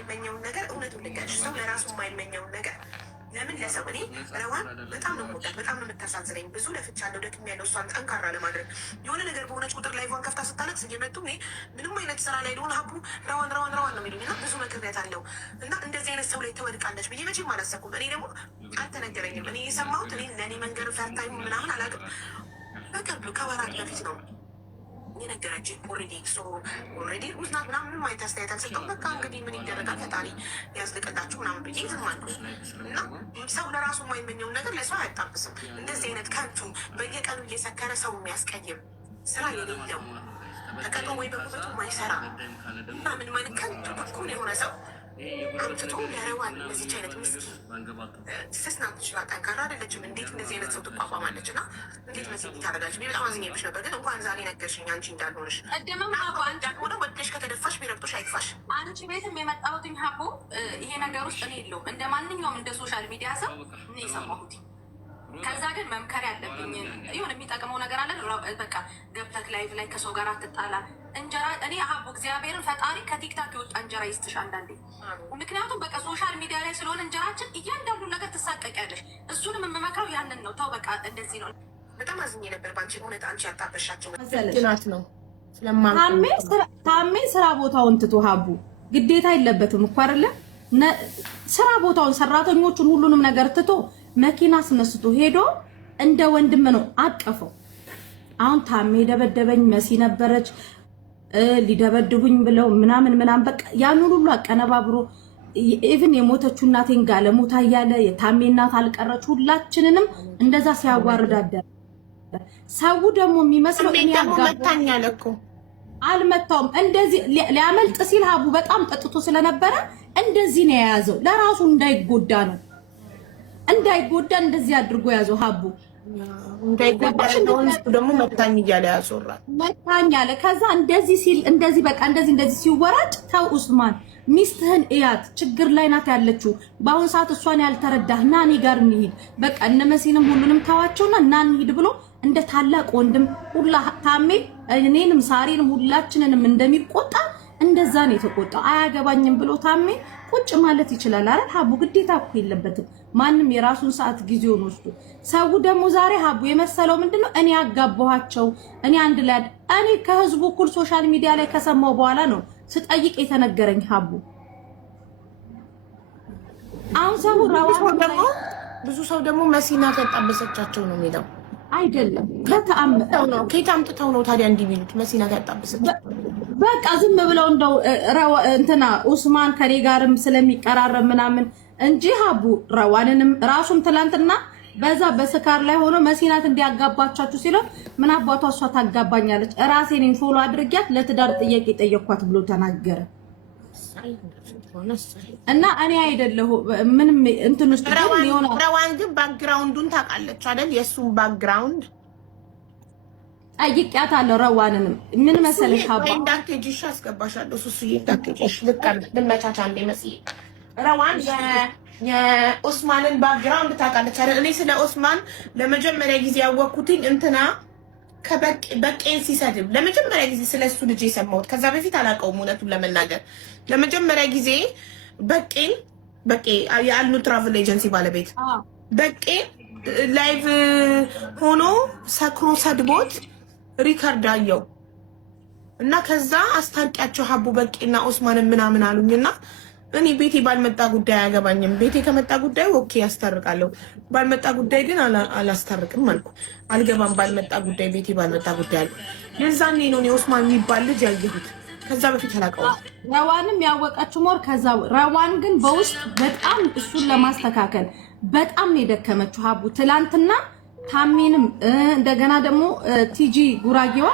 የማይመኘውን ነገር እውነቱን ልንገርሽ፣ ሰው ለራሱ የማይመኘውን ነገር ለምን ለሰው እኔ ረዋን በጣም ነው የምወዳት፣ በጣም ነው የምታሳዝነኝ። ብዙ ለፍቻለሁ፣ ደክሜያለሁ እሷን ጠንካራ ለማድረግ። የሆነ ነገር በሆነች ቁጥር ላይቫን ከፍታ ስታለቅስ እየመጡ እኔ ምንም አይነት ስራ ላይ ልሆን ሀቡ ረዋን ረዋን ረዋን ነው የሚሉኝ እና ብዙ መክሬያት አለው እና እንደዚህ አይነት ሰው ላይ ትወድቃለች ብዬ መቼም አላሰብኩም። እኔ ደግሞ አልተነገረኝም። እኔ የሰማሁት እኔ ለእኔ መንገድ ፈርታኝ ምናምን አላውቅም። በቅርብ ከወራት በፊት ነው የነገረችኝ። ኦልሬዲ ውዝናት ምናምን ምንም አይነት አስተያየት አልሰጠውም። በቃ እንግዲህ ምን ይደረጋል ፈጣሪ ያዝልቅላችሁ ምናምን ብዬ ዝም አልኩኝ እና ሰው ለራሱ የማይመኘውን ነገር ለሰው አያጣብስም። እንደዚህ አይነት ከንቱ በየቀኑ እየሰከረ ሰው የሚያስቀይም ስራ የሌለው ተቀጦ ወይ በጉበቱ ማይሰራ እና ምን ማለት ከንቱ ትኩን የሆነ ሰው አምጥቶ ለረዋን እንደዚች አይነት ምስኪን ስስናት ትችላል። ጠንካራ አይደለችም። እንዴት እንደዚህ አይነት ሰው ትቋቋማለች? እና እንዴት መዚህ ታደርጋለች? በጣም አዝኜብሽ ነበር፣ ግን እንኳን ዛሬ ነገርሽኝ አንቺ እንዳልሆንሽ። ሆነ ወደሽ ከተደፋሽ ቢረግጦሽ አይክፋሽ። አንቺ ቤትም የመጣሁትኝ ሀቦ ይሄ ነገር ውስጥ እኔ የለውም። እንደ ማንኛውም እንደ ሶሻል ሚዲያ ሰው እኔ የሰማሁት ከዛ ግን መምከር ያለብኝ ይሁን የሚጠቅመው ነገር አለ። በቃ ገብተክ ላይቭ ላይ ከሰው ጋር አትጣላ። እንጀራ እኔ ሀቡ እግዚአብሔርን ፈጣሪ ከቲክታክ የወጣ እንጀራ ይስጥሽ አንዳንዴ። ምክንያቱም በቃ ሶሻል ሚዲያ ላይ ስለሆነ እንጀራችን እያንዳንዱ ነገር ትሳቀቂያለሽ። እሱንም የምመክረው ያንን ነው። ተው በቃ እንደዚህ ነው። በጣም አዝኜ ነበር በአንቺ እውነት አንቺ ያጣበሻቸው ናት ነው ታሜ ስራ ቦታውን ትቶ ሀቡ ግዴታ የለበትም እኮ አይደለ? ስራ ቦታውን ሰራተኞቹን ሁሉንም ነገር ትቶ መኪና አስነስቶ ሄዶ እንደ ወንድም ነው አቀፈው። አሁን ታሜ ደበደበኝ መሲ ነበረች ሊደበድቡኝ ብለው ምናምን በቃ ያን ሁሉ አቀነባብሮ ኢቭን የሞተችው እናቴን ጋር ለሞታ እያለ የታሜ እናት አልቀረች ሁላችንንም እንደዛ ሲያዋርዳደር ሰው ደግሞ የሚመስለው እኔ ያጋባኛል እኮ አልመታውም። እንደዚህ ሊያመልጥ ሲል ሀቡ በጣም ጠጥቶ ስለነበረ እንደዚህ ነው የያዘው። ለራሱ እንዳይጎዳ ነው እንዳይጎዳ እንደዚህ አድርጎ ያዘው። ሀቡ እንዳይጎዳ ደግሞ መታኝ እያለ ያዞራል። መታኝ አለ። ከዛ እንደዚህ ሲል እንደዚህ በቃ እንደዚህ ሲወራጭ ተው ኡስማን ሚስትህን እያት ችግር ላይ ናት ያለችው በአሁን ሰዓት እሷን ያልተረዳህ ና እኔ ጋር እንሂድ በቃ እነ መሲንም ሁሉንም ታዋቸውና ና እንሂድ ብሎ እንደ ታላቅ ወንድም ሁላ ታሜ እኔንም ሳሪንም ሁላችንንም እንደሚቆጣ እንደዛ ነው የተቆጣው። አያገባኝም ብሎ ታሜ ቁጭ ማለት ይችላል አይደል? ሀቡ ግዴታ እኮ የለበትም። ማንም የራሱን ሰዓት ጊዜውን ወስዶ ሰው ደግሞ ዛሬ ሀቡ የመሰለው ምንድነው እኔ ያጋባኋቸው እኔ አንድ ላይ እኔ ከህዝቡ እኩል ሶሻል ሚዲያ ላይ ከሰማው በኋላ ነው ስጠይቅ የተነገረኝ። ሀቡ አሁን ሰው ደግሞ ብዙ ሰው ደግሞ መሲና ተጣበሰቻቸው ነው የሚለው አይደለም። ከተአምጠው ነው ከታምጥተው ነው ታዲያ እንዲህ የሚሉት መሲና ተጣበሰቻቸው በቃ ዝም ብለው እንደው እንትና ኡስማን ከኔ ጋርም ስለሚቀራረብ ምናምን እንጂ ሀቡ ረዋንንም ራሱም ትላንትና በዛ በስካር ላይ ሆኖ መሲናት እንዲያጋባቻችሁ ሲለው ምን አባቷ እሷ ታጋባኛለች ራሴን ፎሎ አድርጊያት ለትዳር ጥያቄ ጠየኳት ብሎ ተናገረ። እና እኔ አይደለሁ ምንም እንትን ውስጥ ግን ይሆናል። ረዋን ግን ባክግራውንዱን ታውቃለች አይደል? የሱን ባክግራውንድ ጠይቂያታለሁ። ረዋንንም ምን መሰለሽ ሀባ እንዳትሄጂሽ አስገባሻለሁ። ሱሱዬ እንዳትሄጂሽ ልመቻቻ እንደ መስዬ ረዋን የኦስማንን ባክግራውንድ ታውቃለች አይደል? እኔ ስለ ኦስማን ለመጀመሪያ ጊዜ ያወቅኩትኝ እንትና በቄን ሲሰድብ ለመጀመሪያ ጊዜ ስለሱ ልጅ የሰማሁት። ከዛ በፊት አላውቀውም እውነቱን ለመናገር። ለመጀመሪያ ጊዜ በቄ የአልኑ ትራቭል ኤጀንሲ ባለቤት በቄ ላይቭ ሆኖ ሰክሮ ሰድቦት ሪከርድ አየው እና ከዛ አስታውቂያቸው ሀቡ በቄና ኦስማንን ምናምን አሉኝና እኔ ቤቴ ባልመጣ ጉዳይ አያገባኝም። ቤቴ ከመጣ ጉዳይ ኦኬ ያስታርቃለሁ፣ ባልመጣ ጉዳይ ግን አላስታርቅም አልኩ። አልገባም ባልመጣ ጉዳይ ቤቴ ባልመጣ ጉዳይ አልኩ። የዛኔ ነው ኦስማን የሚባል ልጅ ያየሁት። ከዛ በፊት አላውቀውም። ረዋንም ያወቀችው ሞር ከዛ ረዋን ግን በውስጥ በጣም እሱን ለማስተካከል በጣም ነው የደከመችው ሀቡ። ትላንትና ታሜንም እንደገና ደግሞ ቲጂ ጉራጌዋ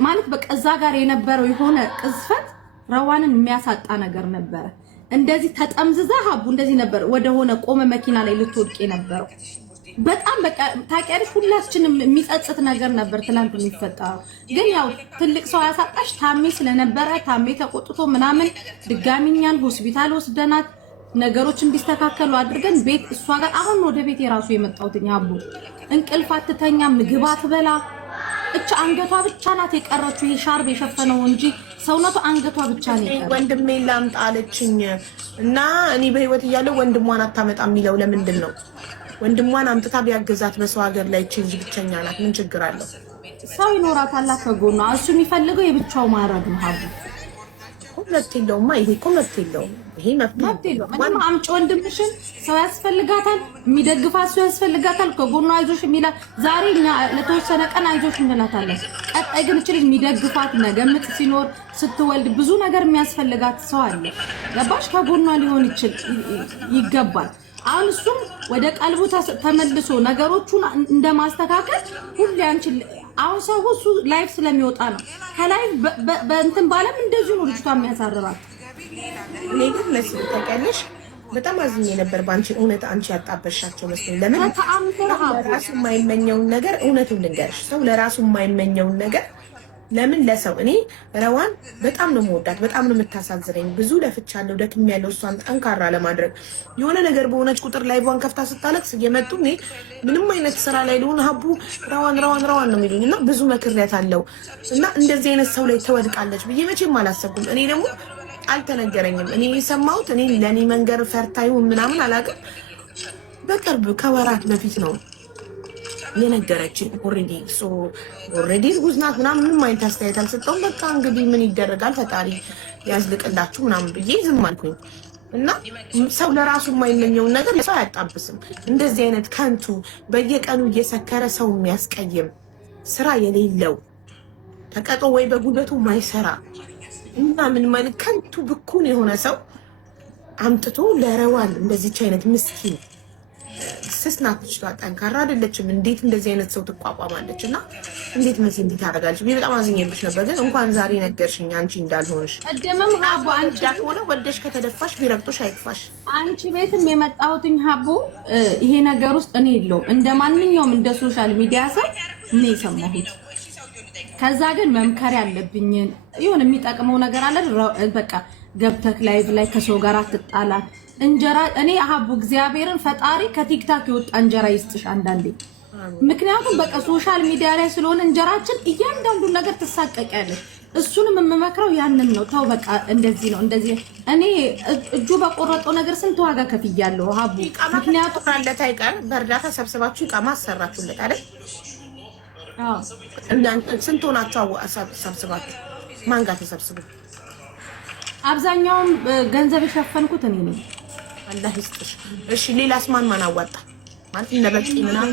ማለት በቃ እዛ ጋር የነበረው የሆነ ቅዝፈት ረዋንን የሚያሳጣ ነገር ነበረ። እንደዚህ ተጠምዝዛ ሀቡ እንደዚህ ነበር ወደ ሆነ ቆመ መኪና ላይ ልትወድቅ የነበረው። በጣም በቃ ታውቂያለሽ ሁላችንም የሚጸጽት ነገር ነበር ትላንት የሚፈጠረው። ግን ያው ትልቅ ሰው ያሳጣሽ ታሜ ስለነበረ ታሜ ተቆጥቶ ምናምን ድጋሚኛን ሆስፒታል ወስደናት ነገሮች እንዲስተካከሉ አድርገን ቤት እሷ ጋር አሁን ወደ ቤት የራሱ የመጣሁት ሀቡ እንቅልፍ አትተኛ ምግብ አትበላ እቻ አንገቷ ብቻ ናት የቀረችው ይሄ ሻርብ የሸፈነው እንጂ ሰውነቱ አንገቷ ብቻ ነው የቀረው። ወንድሜ ላምጣ አለችኝ እና እኔ በህይወት እያለሁ ወንድሟን አታመጣም የሚለው ለምንድን ነው? ወንድሟን አምጥታ ቢያገዛት በሰው ሀገር ላይ ቼንጅ ብቸኛ ናት። ምን ችግር አለው? ሰው ይኖራታል ከጎኗ። እሱ የሚፈልገው የብቻው ማረግ ነው። ሀቡ ሁለት የለውማ። ይሄ እኮ መብት የለውም። ይሄ መብት የለውም። ምንም አምጪ ወንድምሽን። ሰው ያስፈልጋታል፣ የሚደግፋት ሰው ያስፈልጋታል፣ ከጎኗ አይዞሽ የሚላት። ዛሬ እኛ ለተወሰነ ቀን አይዞሽ እንላታለን። ቀጣይ ግን እችል የሚደግፋት ነገ ምጥ ሲኖር ስትወልድ ብዙ ነገር የሚያስፈልጋት ሰው አለ። ገባሽ? ከጎኗ ሊሆን ይገባል። አሁን እሱም ወደ ቀልቡ ተመልሶ ነገሮቹን እንደማስተካከል ሁሌ አንቺ አሁን ሰው እሱ ላይፍ ስለሚወጣ ነው። ከላይፍ በእንትን ባለም እንደዚሁ ነው ልጅቷ የሚያሳርራት። እኔ ግን መስል ታውቂያለሽ፣ በጣም አዝኜ ነበር በአንቺ እውነት አንቺ ያጣበሻቸው መስሎኝ። ለምን ለራሱ የማይመኘውን ነገር እውነቱን ልንገርሽ፣ ሰው ለራሱ የማይመኘውን ነገር ለምን ለሰው እኔ ረዋን በጣም ነው የምወዳት፣ በጣም ነው የምታሳዝነኝ። ብዙ ለፍቻለሁ፣ ደክሜያለሁ እሷን ጠንካራ ለማድረግ። የሆነ ነገር በሆነች ቁጥር ላይቫን ከፍታ ስታለቅስ እየመጡ እኔ ምንም አይነት ስራ ላይ ልሆን ሀቡ ረዋን ነው የሚሉኝ እና ብዙ መክሬያታለሁ። እና እንደዚህ አይነት ሰው ላይ ትወድቃለች ብዬ መቼም አላሰብኩም። እኔ ደግሞ አልተነገረኝም። እኔ የሰማሁት እኔ ለእኔ መንገር ፈርታዩ ምናምን አላውቅም። በቅርብ ከወራት በፊት ነው የነገረችኝ። ኦልሬዲ እርጉዝ ናት ምናምን ምንም አይነት አስተያየት አልሰጠውም። በቃ እንግዲህ ምን ይደረጋል ፈጣሪ ያዝልቅላችሁ ምናምን ብዬ ዝም አልኩኝ። እና ሰው ለራሱ የማይመኘውን ነገር ለሰው አያጣብስም። እንደዚህ አይነት ከንቱ በየቀኑ እየሰከረ ሰው የሚያስቀይም ስራ የሌለው ተቀጦ ወይ በጉልበቱ ማይሰራ እና ምን ማለት ከንቱ ብኩን የሆነ ሰው አምጥቶ ለረዋን እንደዚች አይነት ምስኪን ስስ ናት ልጅቷ፣ ጠንካራ አይደለችም። እንዴት እንደዚህ አይነት ሰው ትቋቋማለች? እና እንዴት መሲ እንዴት ታደርጋለች? በጣም አዝኜብሽ ነበር፣ ግን እንኳን ዛሬ ነገርሽኝ አንቺ እንዳልሆንሽ። ቀደምም ሀቡ አንቺ ሆነ ወልደሽ ከተደፋሽ ቢረግጦሽ አይክፋሽ። አንቺ ቤትም የመጣሁትኝ ሀቡ ይሄ ነገር ውስጥ እኔ የለውም እንደ ማንኛውም እንደ ሶሻል ሚዲያ ሰው እኔ የሰማሁት። ከዛ ግን መምከር ያለብኝን ይሁን የሚጠቅመው ነገር አለ። በቃ ገብተክ ላይቭ ላይ ከሰው ጋር አትጣላ። እንጀራ እኔ ሀቡ እግዚአብሔርን ፈጣሪ ከቲክታክ የወጣ እንጀራ ይስጥሽ አንዳንዴ። ምክንያቱም በቃ ሶሻል ሚዲያ ላይ ስለሆነ እንጀራችን እያንዳንዱን ነገር ትሳቀቂያለሽ። እሱንም የምመክረው ያንን ነው። ተው በቃ እንደዚህ ነው እንደዚህ። እኔ እጁ በቆረጠው ነገር ስንት ዋጋ ከፍያለሁ ሀቡ። ምክንያቱም አለታ አይቀር በእርዳታ ሰብስባችሁ ይቃማ አሰራችሁለት አይደል? ስንት ሆናችሁ ሰብስባችሁ? ማን ጋር ተሰብስቡ? አብዛኛውን ገንዘብ የሸፈንኩት እኔ ነኝ። አላህ ይስጥሽ። እሺ ሌላስ ማን አዋጣ? ማለት ነበቂ ምናምን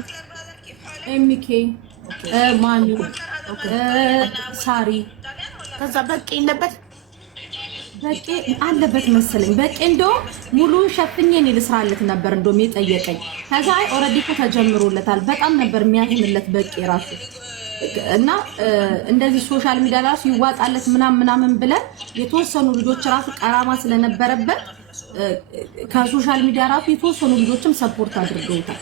ኤሚኬ ማኑ ሳሪ። ከዛ በቂ የለበት በቂ አለበት መሰለኝ። በቂ እንደውም ሙሉ ሸፍኜ እኔ ልስራለት ነበር እንደውም የጠየቀኝ። ከዛ ኦልሬዲ እኮ ተጀምሮለታል። በጣም ነበር የሚያዝንለት በቂ ራሱ እና እንደዚህ ሶሻል ሚዲያ ራሱ ይዋጣለት ምናምን ብለን የተወሰኑ ልጆች ራሱ ቀራማ ስለነበረበት ከሶሻል ሚዲያ ራሱ የተወሰኑ ልጆችም ሰፖርት አድርገውታል።